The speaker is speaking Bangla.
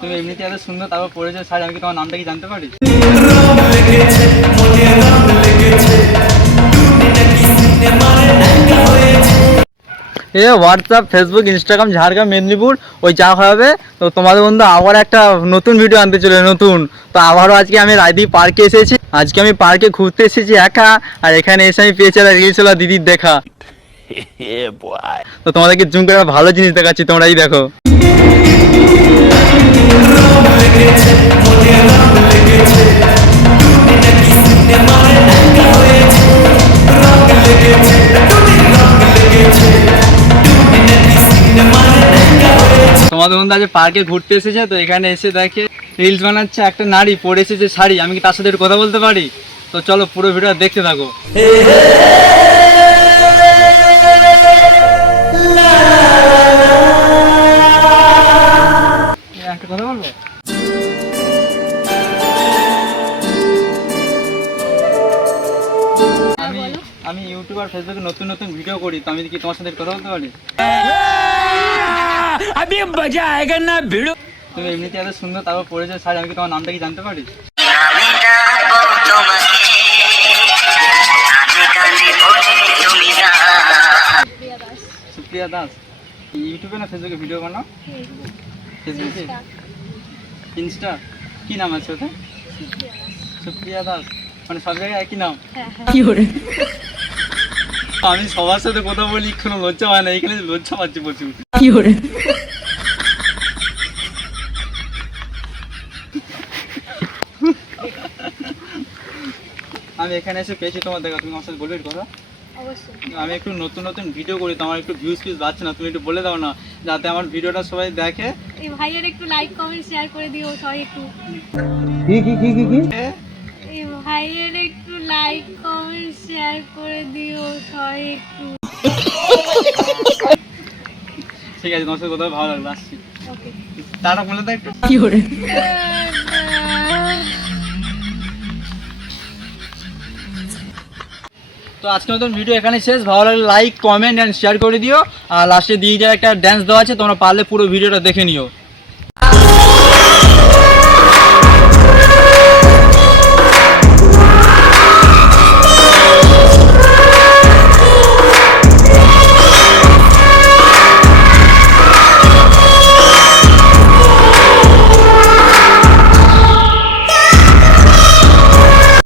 তুমি এমনিতে এত সুন্দর, তারপর পড়েছো শাড়ি, আমি কি তোমার নামটা কি জানতে পারি? WhatsApp, Facebook, Instagram, Jhargram, Medinipur ওই যা হবে। তো তোমাদের বন্ধু আবার একটা নতুন ভিডিও আনতে চলে নতুন। তো আবারও আজকে আমি রায়দিঘি পার্কে এসেছি। আজকে আমি পার্কে ঘুরতে এসেছি একা, আর এখানে এসে আমি পেয়েছি রিলস ওলা দিদির দেখা। তো তোমাদেরকে জুম করে ভালো জিনিস দেখাচ্ছি, তোমরাই দেখো। তোমাদের বন্ধু আজ পার্কে ঘুরতে এসেছে, তো এখানে এসে দেখে রিলস বানাচ্ছে একটা নারী, পরে এসেছে শাড়ি। আমি কি তার সাথে একটু কথা বলতে পারি? তো চলো পুরো ভিডিও দেখতে থাকো। একটা কথা বলবো? আমি ইউটিউব আর ফেসবুকে নতুন নতুন ভিডিও করি, তো আমি কি তোমার সাথে কথা বলতে পারি? তুমি এমনিতে এত সুন্দর, তারপর পড়েছো শাড়ি, আমি কি তোমার নামটা কি জানতে পারি? সুপ্রিয়া দাস। ইউটিউবে না ফেসবুকে ভিডিও বানাও? ফেসবুকে, ইনস্টা, কি নাম আছে ওটা? সুপ্রিয়া দাস, মানে সব জায়গায় একই নাম? কি করে আমি সবার সাথে কথা বলি, কোনো লজ্জা হয় না, এখানে লজ্জা পাচ্ছি প্রচুর। কি করে আমি এখানে এসে পেয়েছি তোমার দেখা, তুমি আমার সাথে বলবে কথা? আমি একটু নতুন নতুন ভিডিও করি, তো আমার একটু ভিউজ বাড়ছে না, তুমি একটু বলে দাও না, যাতে আমার ভিডিওটা সবাই দেখে। এই ভাইয়ের একটু লাইক কমেন্ট শেয়ার করে দিও সবাই একটু। কি এই ভাইয়ের একটু লাইক কমেন্ট শেয়ার করে দিও সবাই একটু। ঠিক আছে, তোমার সাথে কথা ভালো লাগলো, আসছি। ওকে, তারা বলে দাও একটু। কি করে তো আজকে নতুন ভিডিও এখানে শেষ। ভালো লাগলে লাইক, কমেন্ট অ্যান্ড শেয়ার করে দিও। আর লাস্টে দিয়ে যায় একটা ড্যান্স দেওয়া আছে, তোমরা পারলে পুরো ভিডিওটা দেখে নিও।